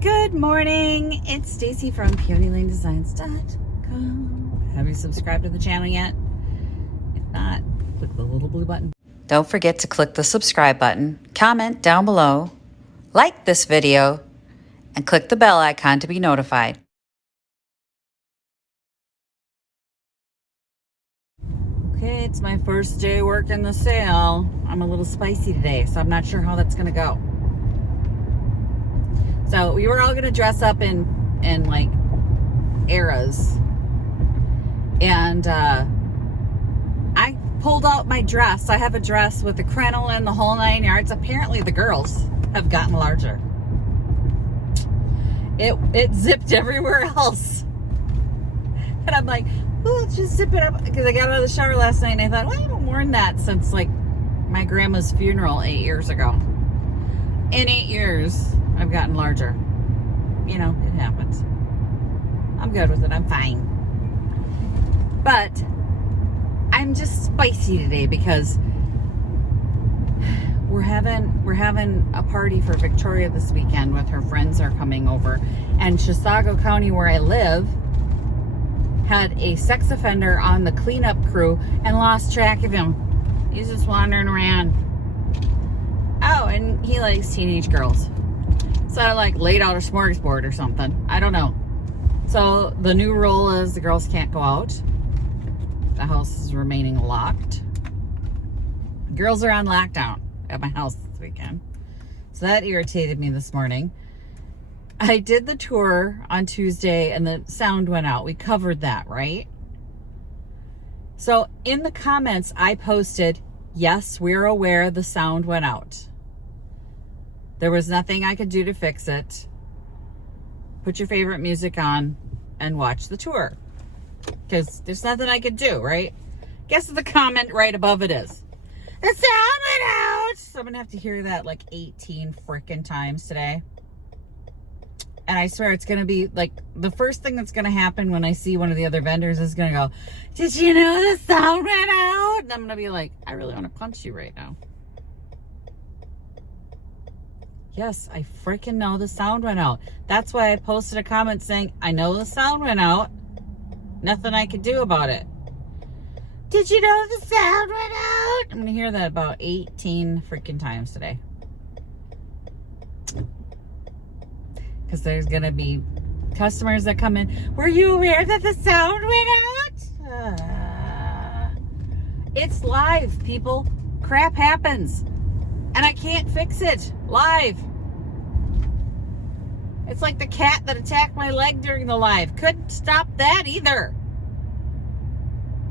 Good morning. It's Stacy from PeonyLaneDesigns.com. Have you subscribed to the channel yet? If not, click the little blue button. Don't forget to click the subscribe button, comment down below, like this video, and click the bell icon to be notified. Okay, it's my first day working the sale. I'm a little spicy today, so I'm not sure how that's gonna go. So we were all gonna dress up in like eras, and I pulled out my dress. I have a dress with the crinoline, the whole 9 yards. Apparently the girls have gotten larger. It zipped everywhere else, and I'm like, oh, let's just zip it up, because I got out of the shower last night and I thought, well, I haven't worn that since like my grandma's funeral 8 years ago. In 8 years, I've gotten larger. You know, it happens. I'm good with it. I'm fine. But I'm just spicy today because we're having a party for Victoria this weekend with her friends are coming over. And Chisago County, where I live, had a sex offender on the cleanup crew and lost track of him. He's just wandering around. Oh, and he likes teenage girls. So I like laid out a smorgasbord or something. I don't know. So the new rule is the girls can't go out. The house is remaining locked. Girls are on lockdown at my house this weekend. So that irritated me this morning. I did the tour on Tuesday and the sound went out. We covered that, right? So in the comments, I posted, yes, we're aware the sound went out. There was nothing I could do to fix it. Put your favorite music on and watch the tour. Because there's nothing I could do, right? Guess the comment right above it is, the sound went out. So I'm going to have to hear that like 18 freaking times today. And I swear it's going to be like the first thing that's going to happen when I see one of the other vendors is going to go, did you know the sound went out? And I'm going to be like, I really want to punch you right now. Yes, I freaking know the sound went out. That's why I posted a comment saying, I know the sound went out. Nothing I could do about it. Did you know the sound went out? I'm going to hear that about 18 freaking times today. Because there's going to be customers that come in. Were you aware that the sound went out? It's live, people. Crap happens. And I can't fix it live. It's like the cat that attacked my leg during the live. Couldn't stop that either.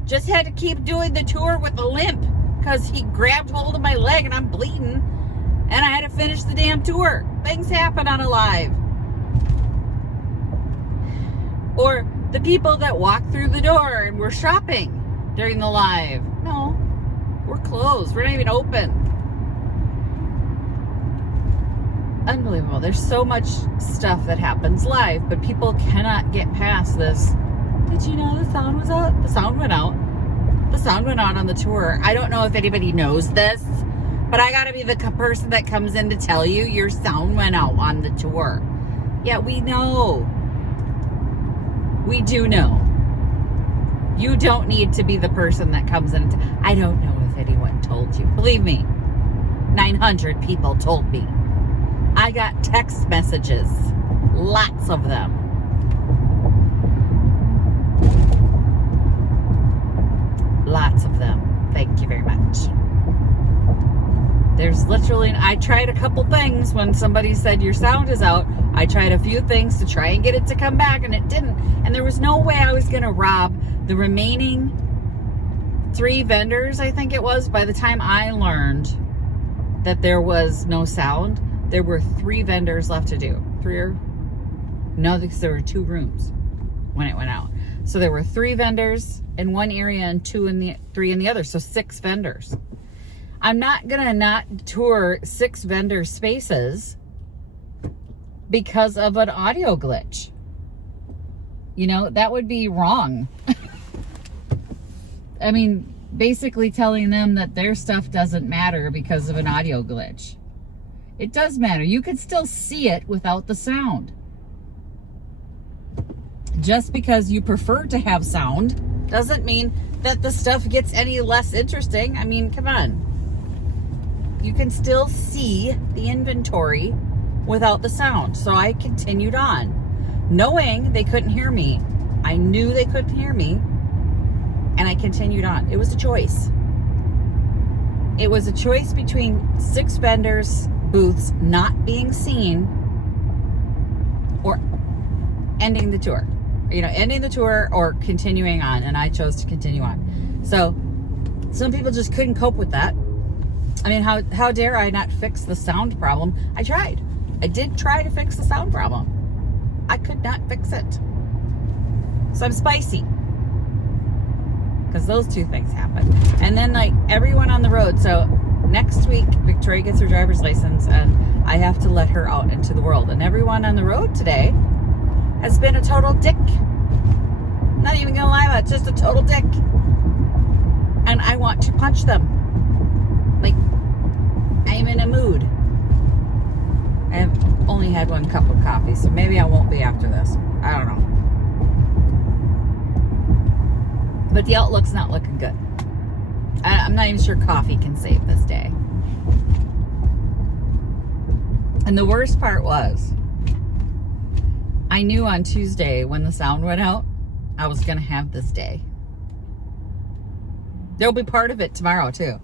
Just had to keep doing the tour with a limp because he grabbed hold of my leg and I'm bleeding. And I had to finish the damn tour. Things happen on a live. Or the people that walked through the door and were shopping during the live. No, we're closed. We're not even open. Unbelievable. There's so much stuff that happens live, but people cannot get past this. Did you know the sound was out? The sound went out. The sound went out on the tour. I don't know if anybody knows this, but I gotta be the person that comes in to tell you your sound went out on the tour. Yeah, we know. We do know. You don't need to be the person that comes in. I don't know if anyone told you. Believe me, 900 people told me. I got text messages, lots of them. Lots of them. Thank you very much. There's literally, I tried a couple things when somebody said your sound is out. I tried a few things to try and get it to come back and it didn't. And there was no way I was going to rob the remaining 3 vendors, I think it was. By the time I learned that there was no sound, there were 3 vendors left to do. 3 or? No, because there were 2 rooms when it went out. So there were 3 vendors in one area and 3 in the other. So 6 vendors. I'm not going to not tour 6 vendor spaces because of an audio glitch. You know, that would be wrong. I mean, basically telling them that their stuff doesn't matter because of an audio glitch. It does matter. You can still see it without the sound. Just because you prefer to have sound doesn't mean that the stuff gets any less interesting. I mean, come on. You can still see the inventory without the sound. So I continued on, knowing they couldn't hear me. I knew they couldn't hear me, and I continued on. It was a choice. It was a choice between 6 vendors' booths not being seen or ending the tour. Ending the tour or continuing on, and I chose to continue on. So some people just couldn't cope with that. I mean, how dare I not fix the sound problem? I tried. I did try to fix the sound problem. I could not fix it. So I'm spicy. Because those 2 things happen. And then, like, everyone on the road. So next week, Victoria gets her driver's license, and I have to let her out into the world. And everyone on the road today has been a total dick. Not even gonna lie about it, just a total dick. And I want to punch them. Like, I'm in a mood. I have only had 1 cup of coffee, so maybe I won't be after this. I don't know. But the outlook's not looking good. I'm not even sure coffee can save this day. And the worst part was, I knew on Tuesday when the sound went out, I was going to have this day. There'll be part of it tomorrow too.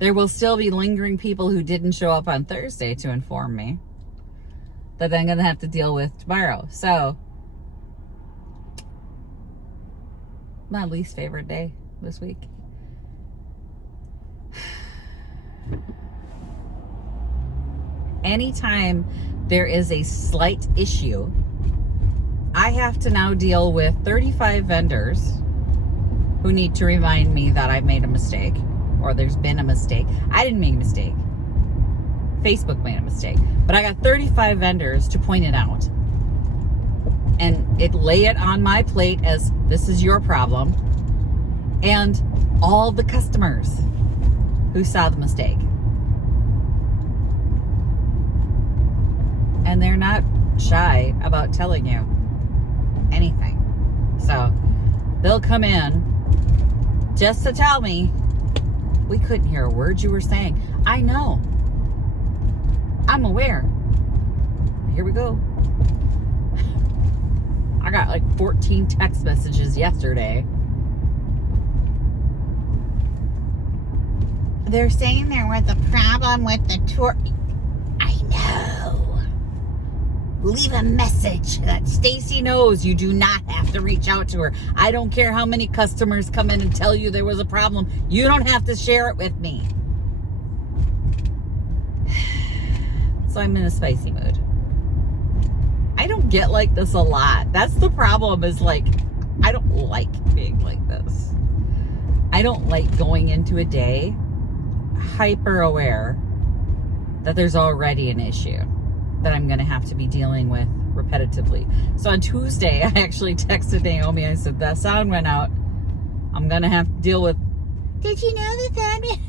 There will still be lingering people who didn't show up on Thursday to inform me that I'm going to have to deal with tomorrow. So, my least favorite day this week. Anytime there is a slight issue, I have to now deal with 35 vendors who need to remind me that I've made a mistake or there's been a mistake. I didn't make a mistake. Facebook made a mistake. But I got 35 vendors to point it out. And lay it on my plate as this is your problem. And all the customers who saw the mistake. And they're not shy about telling you anything. So they'll come in just to tell me, we couldn't hear a word you were saying. I know. I'm aware. Here we go. I got like 14 text messages yesterday. They're saying there was a problem with the tour. I know. Leave a message that Stacy knows you do not have to reach out to her. I don't care how many customers come in and tell you there was a problem. You don't have to share it with me. So I'm in a spicy mood. I don't get like this a lot. That's the problem, is like, I don't like being like this. I don't like going into a day hyper aware that there's already an issue that I'm going to have to be dealing with repetitively. So on Tuesday, I actually texted Naomi. I said, that sound went out. I'm going to have to deal with, did you know the sound went?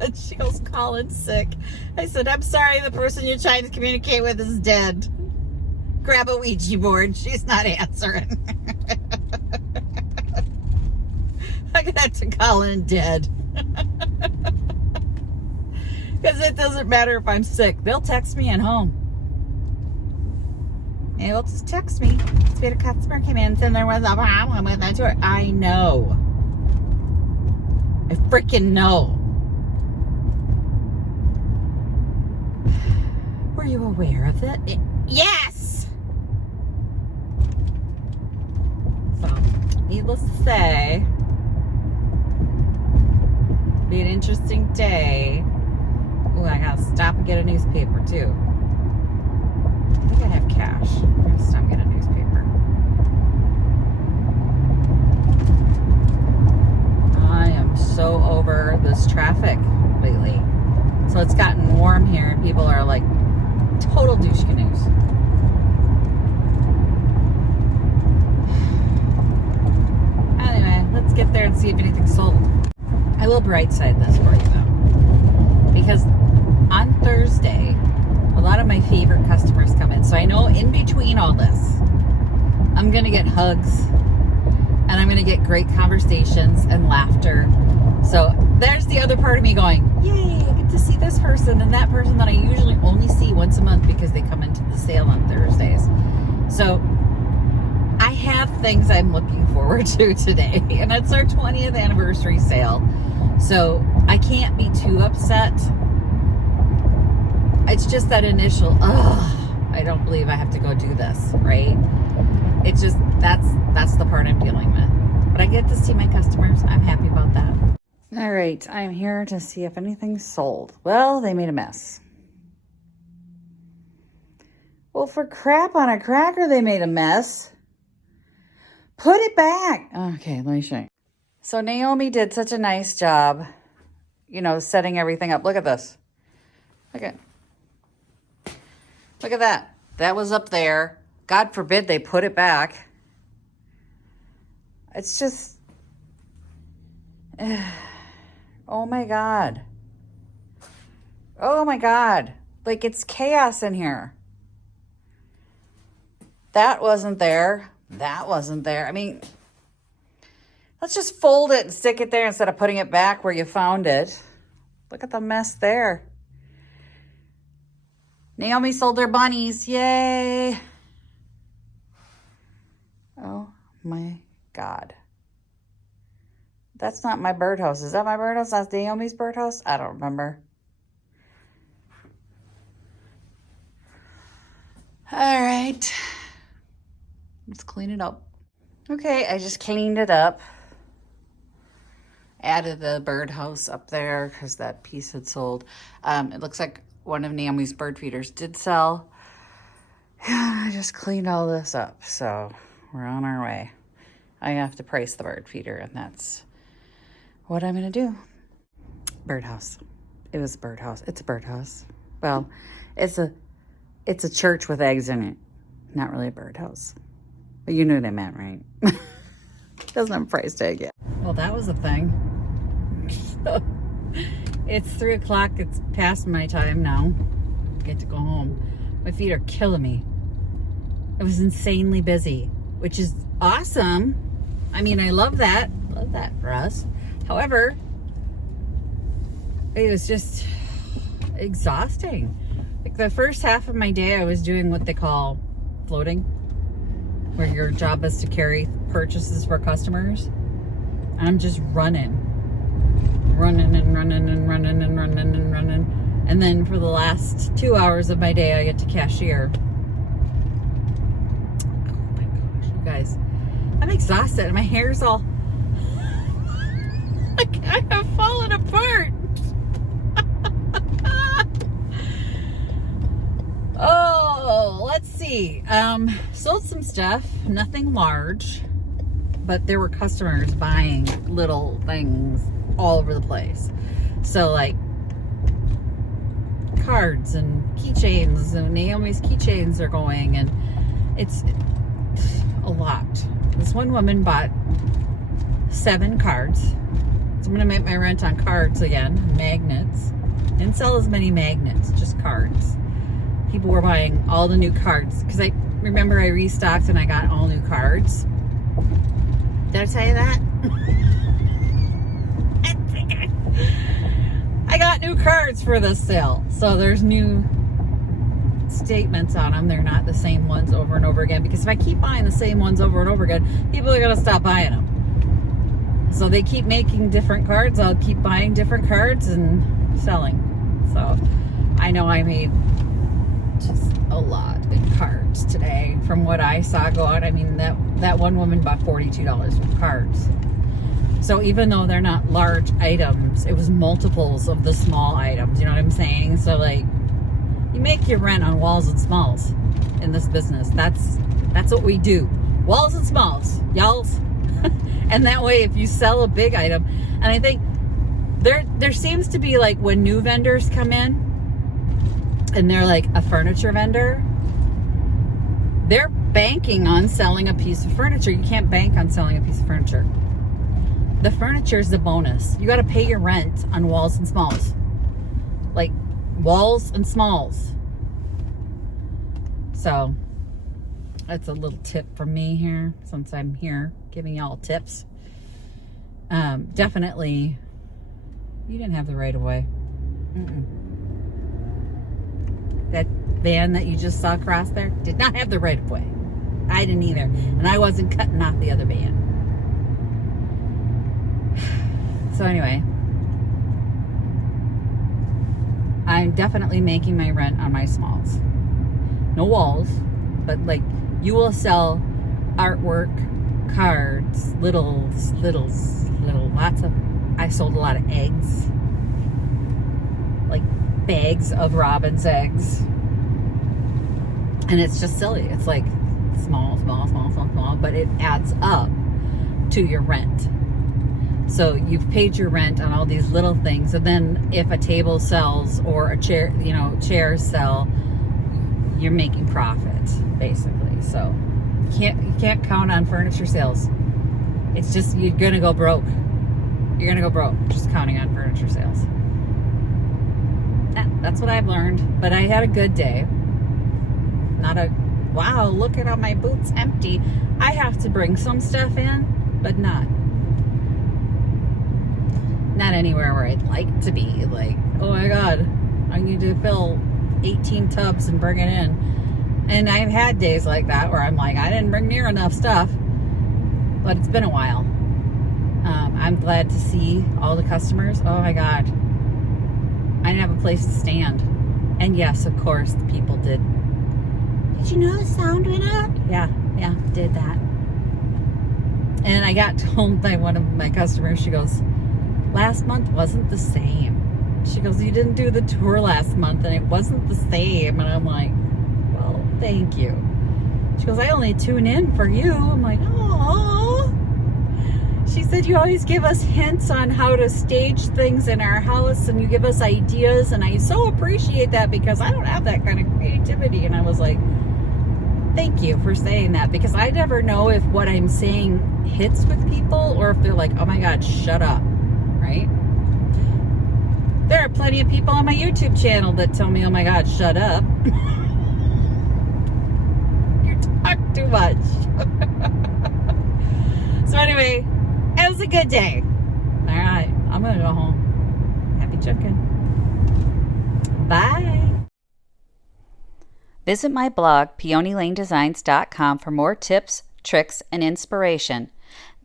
And she goes, Colin's sick. I said, I'm sorry, the person you're trying to communicate with is dead. Grab a Ouija board. She's not answering. I'm going to have to call in dead. Because it doesn't matter if I'm sick. They'll text me at home. And they'll just text me. We had a customer came in and said there was a problem with that tour. I know. I freaking know. Were you aware of it? Yes! So, needless to say, be an interesting day. Ooh, I gotta stop and get a newspaper too. I think I have cash. I'm gonna stop and get a newspaper. I am so over this traffic lately. So it's gotten warm here and people are like total douche canoes. Anyway, let's get there and see if anything's sold. I will bright side this for you though. Because on Thursday, a lot of my favorite customers come in. So I know in between all this, I'm going to get hugs, and I'm going to get great conversations and laughter. So there's the other part of me going, yay, I get to see this person and that person that I usually only see once a month because they come into the sale on Thursdays. So I have things I'm looking forward to today, and it's our 20th anniversary sale. So I can't be too upset. It's just that initial, I don't believe I have to go do this, right? It's just, that's the part I'm dealing with. But I get to see my customers. I'm happy about that. All right, I'm here to see if anything's sold. Well, they made a mess. Well, for crap on a cracker, they made a mess. Put it back. Okay, let me show you. So Naomi did such a nice job, setting everything up. Look at this. Look at that. That was up there. God forbid they put it back. It's just, oh my God. Oh my God. Like, it's chaos in here. That wasn't there. That wasn't there. I mean, let's just fold it and stick it there instead of putting it back where you found it. Look at the mess there. Naomi sold their bunnies. Yay. Oh my God. That's not my birdhouse. Is that my birdhouse? That's Naomi's birdhouse? I don't remember. All right. Let's clean it up. Okay, I just cleaned it up. Added the birdhouse up there because that piece had sold. It looks like one of Naomi's bird feeders did sell. I just cleaned all this up, so we're on our way. I have to price the bird feeder, and that's what I'm gonna do. Birdhouse. It was a birdhouse. It's a birdhouse. Well, it's a church with eggs in it. Not really a birdhouse. But you knew what I meant, right? Doesn't have a price tag yet. Well, that was a thing. It's 3 o'clock. It's past my time now. I get to go home. My feet are killing me. It was insanely busy, which is awesome. I mean, I love that. Love that for us. However, it was just exhausting. Like the first half of my day, I was doing what they call floating, where your job is to carry purchases for customers. And I'm just running and running and running and running and running. And then for the last 2 hours of my day, I get to cashier. Oh my gosh, you guys. I'm exhausted and my hair's all like I have fallen apart. Oh, let's see. Sold some stuff, nothing large, but there were customers buying little things all over the place. So like cards and keychains, and Naomi's keychains are going, and it's a lot. This one woman bought 7 cards. So I'm gonna make my rent on cards again, magnets. Didn't sell as many magnets, just cards. People were buying all the new cards because I remember I restocked and I got all new cards. Did I tell you that? I got new cards for this sale. So there's new statements on them. They're not the same ones over and over again, because if I keep buying the same ones over and over again, people are going to stop buying them. So they keep making different cards. I'll keep buying different cards and selling. So I know I made just a lot in cards today from what I saw go out. I mean, that one woman bought $42 with cards. So even though they're not large items, it was multiples of the small items. You know what I'm saying? So like, you make your rent on walls and smalls in this business. That's what we do. Walls and smalls, y'all. And that way, if you sell a big item, and I think there seems to be like when new vendors come in, and they're like a furniture vendor, they're banking on selling a piece of furniture. You can't bank on selling a piece of furniture. The furniture is the bonus. You got to pay your rent on walls and smalls. Like walls and smalls. So That's a little tip from me here, since I'm here giving y'all tips. Definitely, you didn't have the right of way. That van that you just saw cross there did not have the right of way. I didn't either. And I wasn't cutting off the other van. So anyway, I'm definitely making my rent on my smalls. No walls, but like you will sell artwork, cards, little, lots of, I sold a lot of eggs, like bags of robin's eggs. And it's just silly. It's like small, but it adds up to your rent. So you've paid your rent on all these little things, and then if a table sells or a chair, chairs sell, you're making profit basically. So you can't count on furniture sales. It's just, you're gonna go broke. You're gonna go broke just counting on furniture sales. That's what I've learned. But I had a good day. Not a, wow, look at all my boots empty. I have to bring some stuff in, but not anywhere where I'd like to be. Like, oh my God, I need to fill 18 tubs and bring it in. And I've had days like that where I'm like, I didn't bring near enough stuff. But it's been a while. I'm glad to see all the customers. Oh my God. I didn't have a place to stand. And yes, of course, the people did. Did you know the sound went out? Yeah, did that. And I got told by one of my customers, she goes, last month wasn't the same. She goes, you didn't do the tour last month and it wasn't the same. And I'm like, well, thank you. She goes, I only tune in for you. I'm like, oh. She said, you always give us hints on how to stage things in our house and you give us ideas. And I so appreciate that because I don't have that kind of creativity. And I was like, thank you for saying that, because I never know if what I'm saying hits with people or if they're like, oh my God, shut up. Right? There are plenty of people on my YouTube channel that tell me, oh my God, shut up. You talk too much. So anyway, it was a good day. All right, I'm going to go home. Happy checking. Bye. Visit my blog, peonylanedesigns.com, for more tips, tricks, and inspiration.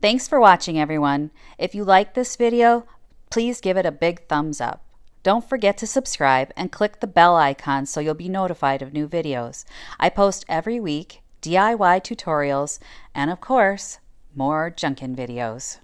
Thanks for watching, everyone. If you like this video, please give it a big thumbs up. Don't forget to subscribe and click the bell icon so you'll be notified of new videos. I post every week DIY tutorials and, of course, more junkin' videos.